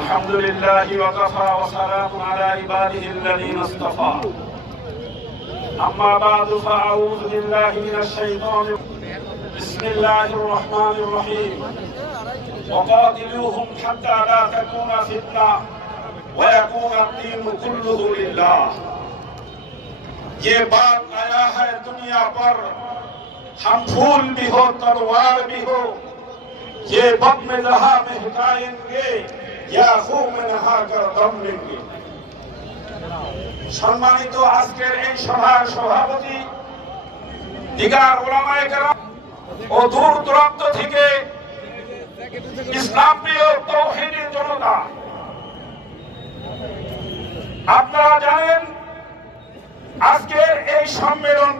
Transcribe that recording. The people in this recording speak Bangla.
الحمد لله وكفى وسلام على عباده الذين اصطفى أما بعد فأعوذ بالله من الشيطان بسم الله الرحمن الرحيم وقاتلوهم حتى لا تكون فتنة ويكون الدين كله لله ये बात आया है दुनिया पर हम फूल भी हो तलवार भी हो ये बद में जहा में हिकाएंगे या खूब में नहा कर दम लेंगे। সম্মানিত আজকের এই সভার সভাপতি দিগার উলামায়ে কেরাম ও দূর দূরান্ত থেকে ইসলাম প্রিয় তাওহীদের জনতা, আপনারা জানেন আজকের এই সম্মেলন